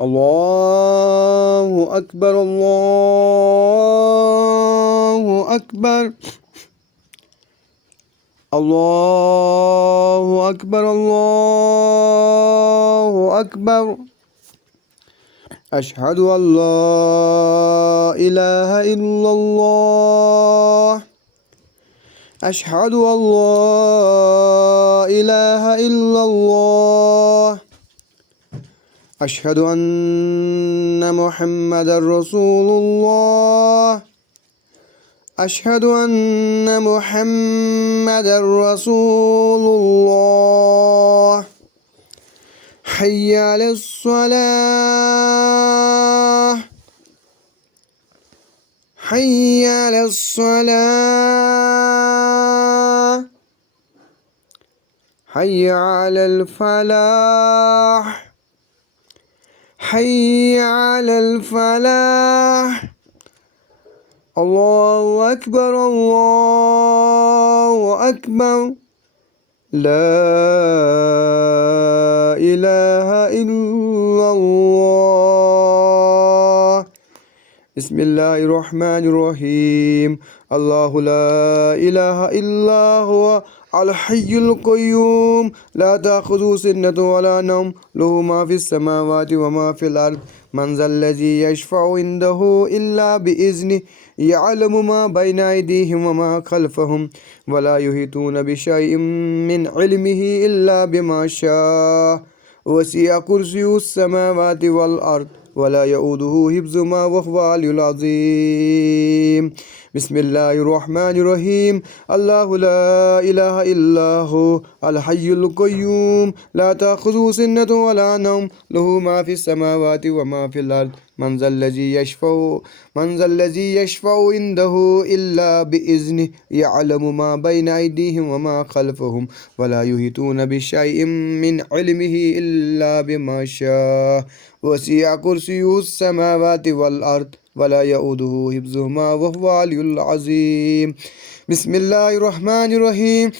الله أكبر الله أكبر الله أكبر الله أكبر. أشهد أن لا إله إلا الله. أشهد أن لا إله إلا الله. أشهد أن محمدا رسول الله. أشهد أن محمدا رسول الله. حي على الصلاة. حي على الصلاة. حي على الفلاح. حي على الفلاح. الله أكبر الله أكبر. لا إله إلا الله. بسم الله الرحمن الرحيم. الله لا إله إلا هو الحي القيوم لا تأخذه سنة ولا نوم له ما في السماوات وما في الأرض من ذا الذي يشفع عنده إلا بإذنه يعلم ما بين أيديهم وما خلفهم ولا يحيطون بشيء من علمه إلا بما شاء وسع كرسيه السماوات والأرض ولا يؤوده حفظهما وهو العلي العظيم. بسم الله الرحمن الرحيم. الله لا إله إلا هو الحي القيوم لا تأخذه سنة ولا نوم له ما في السماوات وما في الأرض من ذا الذي يشفع عنده إلا بإذنه يعلم ما بين أيديهم وما خلفهم ولا يحيطون بشيء من علمه إلا بما شاء وسع كرسيه السماوات والأرض ولا يؤوده حفظهما وهو العلي العظيم. بسم الله الرحمن الرحيم.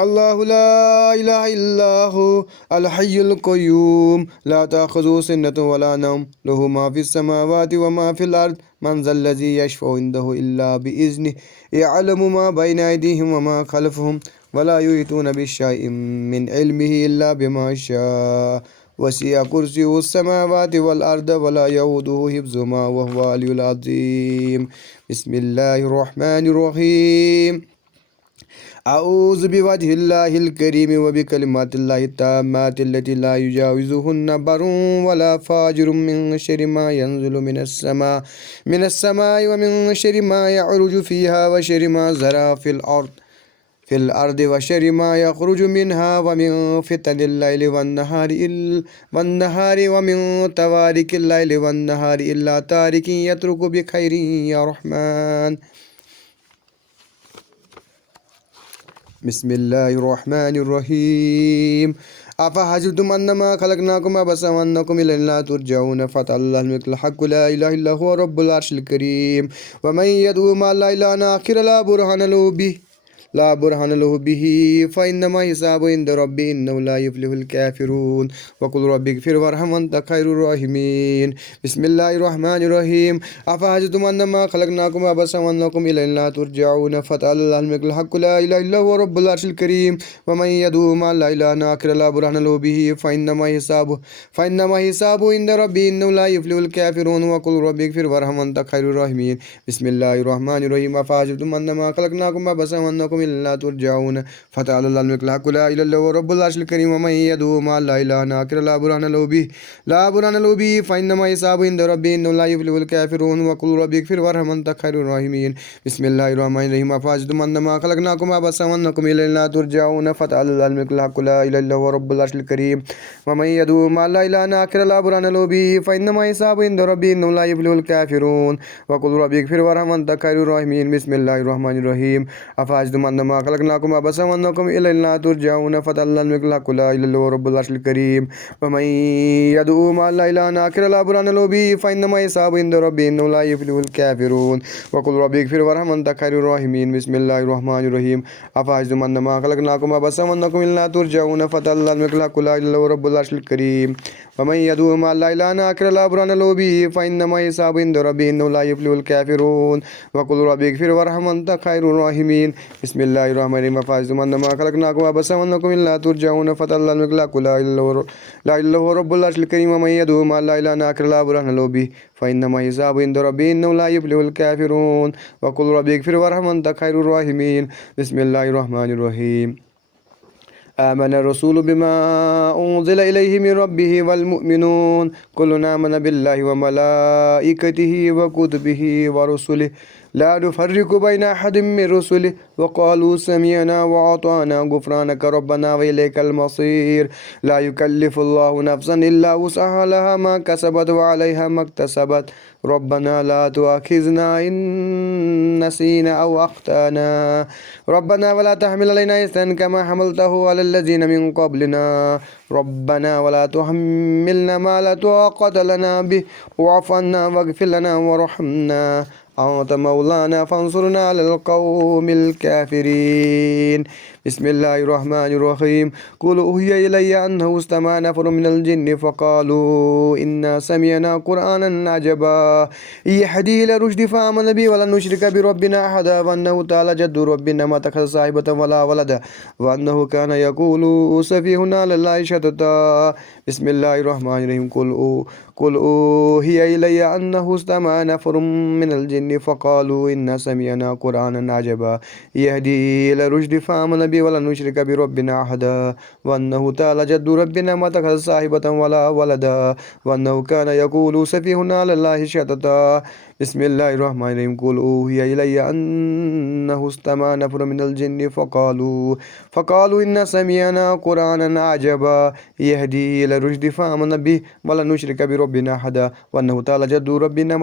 الله لا إله إلا هو الحي القيوم لا تأخذه سنة ولا نوم له ما في السماوات وما في الأرض من ذا الذي يشفع عنده إلا بإذنه يعلم ما بين أيديهم وما خلفهم ولا يحيطون بشيء من علمه إلا بما شاء وسع كرسيه السماوات والأرض ولا يؤوده حفظهما وهو العلي العظيم. بسم الله الرحمن الرحيم. أعوذ بوجه الله الكريم وبكلمات الله التامات التي لا يجاوزهن بر ولا فاجر من شر ما ينزل من السماء ومن شر ما يعرج فيها وشر ما زرع في الأرض وشر ما يخرج منها ومن فتن الليل والنهار ومن توارك الليل والنهار إلا تارك يترك بخير يا رحمن. بسم الله الرحمن الرحيم. أفحسبتم أنما خلقناكم عبثا وأنكم إلينا ترجعون فتعالى الله الملك الحق لا إله إلا هو رب العرش الكريم. ومن يدعو مع الله إلها آخر لا برهان له به فإنما حسابه عند ربه إنه لا يفلح الكافرون. وقل رب اغفر وارحم وأنت خير الراحمين. بسم الله الرحمن الرحيم. أفحسبتم أنما خلقناكم عبثا وأنكم إلينا ترجعون فتعالى الله الملك الحق لا إله إلا هو رب العرش الكريم. ومن يدعو مع الله إلها آخر لا برهان له به فإنما حسابه عند ربه إنه لا يفلح الكافرون. وقل رب اغفر وارحم وأنت خير الراحمين. بسم الله الرحمن الرحيم. أفحسبتم أنما خلقناكم عبثا وأنكم إلينا ترجعون فتعالى الله الملك الحق لا إله إلا هو رب العرش الكريم. ومن يدعو مع الله إلها آخر لا برهان له به فإنما حسابه عند ربه إنه لا يفلح الكافرون. وقل رب اغفر وارحم وأنت خير الراحمين. بسم الله الرحمن الرحيم. أفحسبتم أنما خلقناكم عبثا وأنكم إلينا ترجعون فتعالى الله الملك الحق لا إله إلا هو رب العرش الكريم. ومن يدعو مع الله إلها آخر لا برهان له به فإنما حسابه عند ربه إنه لا يفلح الكافرون. وقل رب اغفر وارحم وأنت خير الراحمين. بسم الله الرحمن الرحيم. أفحسبتم أنما خلقناكم عبثا وأنكم إلينا ترجعون فتعالى الملك الحق لا إله إلا هو رب العرش الكريم ومن يدعو مع الله إلها آخر لا برهان له به فإنما حسابه عند ربه إنه لا يفلح الكافرون وقل رب اغفر وارحم أنت خير الراحمين بسم الله الرحمن الرحيم أفحسبتم أنما خلقناكم عبثا وأنكم إلينا ترجعون فتعالى الملك الحق لا إله إلا هو رب العرش الكريم ومن يدعو مع الله إلها آخر لا برهان له به فإنما حسابه عند ربه إنه لا يفلح الكافرون وقل رب اغفر وارحم أنت خير الراحمين بسم الله الرحمن الرحيم أفحسبتم أنما خلقناكم عبثا وأنكم إلينا ترجعون فتعالى الملك الحق لا إله إلا هو رب العرش الكريم ومن يدعو مع الله إلها آخر لا برهان له به فإنما حسابه عند ربه إنه لا يفلح الكافرون وقل رب اغفر وارحم أنت خير الراحمين بسم الله الرحمن الرحيم آمن الرسول بما أنزل إليه من ربه والمؤمنون كلنا آمن بالله وملائكته وكتبه ورسله لا نفرق بين أحد من رسله وقالوا سمعنا وأطعنا غفرانك ربنا وإليك المصير لا يكلف الله نفسا إلا وسعها لها ما كسبت وعليها ما اكتسبت ربنا لا تؤاخذنا إن نسينا أو أخطأنا ربنا ولا تحمل علينا إثما كما حملته على الذين من قبلنا ربنا ولا تحملنا ما لا طاقة لنا به واعف عنا واغفر لنا وارحمنا أنت مولانا فانصرنا على القوم الكافرين بسم الله الرحمن الرحيم قل أوحي إلي أنه استمع نفر من الجن فقالوا إنا سمعنا قرآنا عجبا يهدي إلى الرشد فآمنا به ولن نشرك بربنا أحدا وأنه تعالى جد ربنا ما اتخذ صاحبة ولا ولدا وأنه كان يقول سفيهنا لله شططا بسم الله الرحمن الرحيم قل أوحي إلي أنه استمع نفر من الجن فقالوا إنا سمعنا قرآنا عجبا يهدي إلى الرشد فآمنا به ولن نشرك بربنا أحدا وأنه تعالى جد ربنا ما اتخذ صاحبة ولا ولدا وأنه كان يقول سفيهنا لله شططا بسم الله الرحمن الرحيم قل أوحي إلي أنه استمع نفر من الجن فقالوا إنا سمعنا قرآنا عجبا يهدي إلى الرشد فآمنا به ولن نشرك بربنا أحدا وأنه تعالى جد ربنا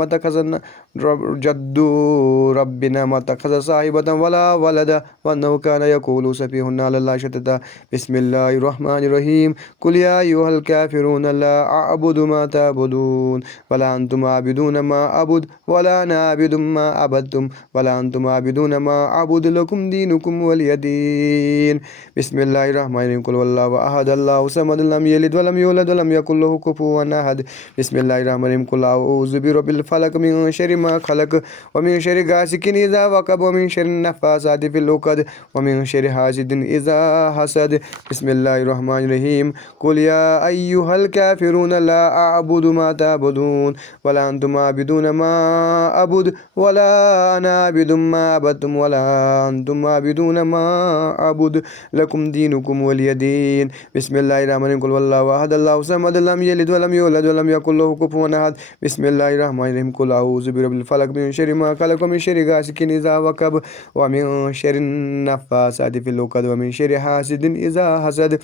ما اتخذ صاحبة ولا ولدا وأنه كان يقول سفيهنا لله شططا بسم الله الرحمن الرحيم قل يا أيها الكافرون لا أعبد ما تعبدون ولا أنتم عابدون ما أعبد ولا أنا عابد ما عبدتم ولا أنتم عابدون ما أعبد لكم دينكم ولي دين بسم الله الرحمن الرحيم قل والله أحد الله الصمد لم يلد ولم يولد ولم يكن له كفوا أحد بسم الله الرحمن الرحيم قل أعوذ برب الفلق من شر ما خلق ومن شر غاسق إذا وقب ومن شر النفاثات في العقد ومن شر حاسد إذا حسد بسم الله الرحمن الرحيم قل يا أيها الكافرون لا أعبد ما تعبدون ولا أنتم عابدون ما أعبد ولا أنا عابد ما عبدتم ولا أنتم عابدون ما أعبد لكم دينكم ولي دين بسم الله الرحمن الرحيم قل والله أحد الله الصمد لم يلد ولم يولد ولم يكن له كفوا أحد بسم الله الرحمن الرحيم قل أعوذ برب الفلق من شر ما خلق ومن شر غاسق إذا وقب ومن شر النفاثات في العقد ومن شر حاسد إذا حسد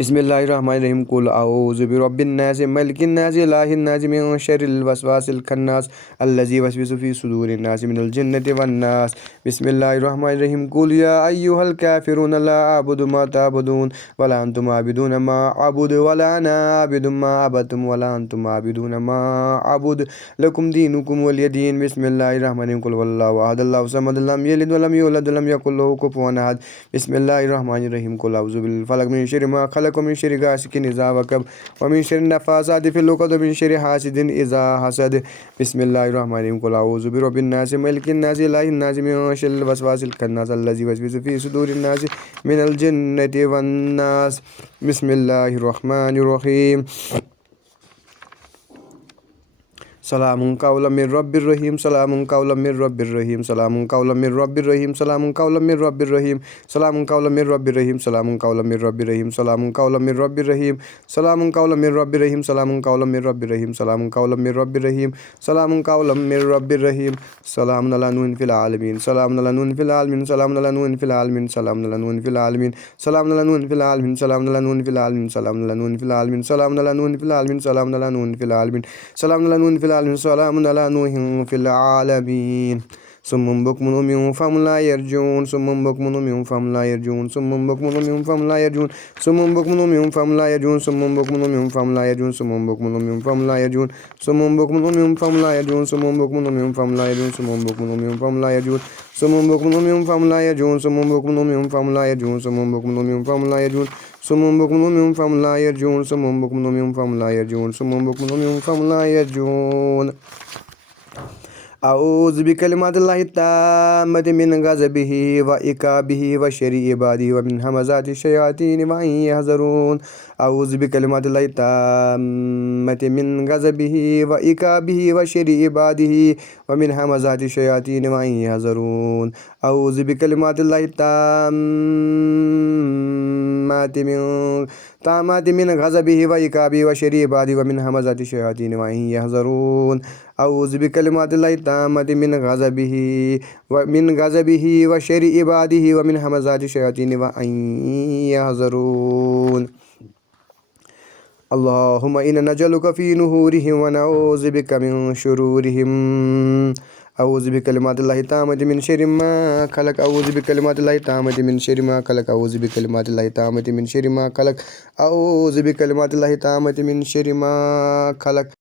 بسم الله الرحمن الرحيم قل أعوذ برب الناس ملك الناس إله الناس من شر الوسواس الخناس الذي يوسوس في صدور الناس من الجنة والناس بسم الله الرحمن الرحيم قل يا أيها الكافرون لا أعبد ما تعبدون ولا أنتم عابدون ما أعبد ولا أنا عابد ما عبدتم ولا أنتم عابدون ما أعبد لكم دينكم ولي دين بسم الله الرحمن الرحيم قل والله أحد الله الصمد لم يلد ولم يولد ولم يكن له كفوا أحد بسم الله الرحمن الرحيم قل أعوذ بالفلق من شر ما خلق ومن شر غاسق إذا وقب ومن شر النفاثات في العقد ومن شر حاسد إذا حسد بسم الله الرحمن الرحيم قل أعوذ برب الناس ملك الناس إله الناس من شر الوسواس الخناس الذي يوسوس في صدور الناس من الجنة والناس بسم الله الرحمن الرحيم سلام قولا من رب الرحيم سلام قولا من رب الرحيم سلام قولا من رب الرحيم سلام قولا من رب الرحيم سلام قولا من رب الرحيم سلام قولا من رب الرحيم سلام قولا من رب الرحيم سلام قولا من رب الرحيم سلام قولا من رب الرحيم سلام قولا من رب الرحيم سلام قولا من رب الرحيم سلام على نوح في العالمين سلام على نوح في العالمين سلام على نوح في العالمين سلام على نوح في العالمين سلام على نوح في العالمين سلام على نوح في العالمين سلام على نوح في العالمين سلام على نوح في العالمين سلام على نوح في العالمين سلام على نوح في العالمين سلام على نوح في العالمين صم بكم عمي فهم لا يرجعون صم بكم عمي فهم لا يرجعون صم بكم عمي فهم لا يرجعون صم بكم عمي فهم لا يرجعون صم بكم عمي فهم لا يرجعون صم بكم عمي فهم لا يرجعون صم بكم عمي فهم لا يرجعون صم بكم عمي فهم لا يرجعون صم بكم عمي فهم لا يرجعون صم بكم عمي فهم لا يرجعون صم بكم عمي فهم لا يرجعون صم بكم عمي فهم لا يرجعون صم بكم عمي فهم لا يرجعون صم بكم عمي فهم لا يرجعون صم بكم عمي فهم لا يرجعون أعوذ بكلمات الله التامة من غضبه وعقابه وشر عباده ومن همزات الشياطين وأن يحذرون أعوذ بكلمات الله التامة من غضبه وعقابه وشر عباده ومن همزات الشياطين وأن يحذرون أعوذ بكلمات الله التامة من غضبه وعقابه وشر عباده ومن همزات الشياطين وأن يحذرون أعوذ بكلمات الله التامة من غضبه وشر عباده ومن همزات الشياطين وأن يحذرون اللهم إنا نجعلك في نهورهم ونعوذ بك من شرورهم أعوذ بكلمات الله التامة من شر ما خلق أعوذ بكلمات الله التامة من شر ما خلق أعوذ بكلمات الله التامة من شر ما خلق أعوذ بكلمات الله التامة من شر ما خلق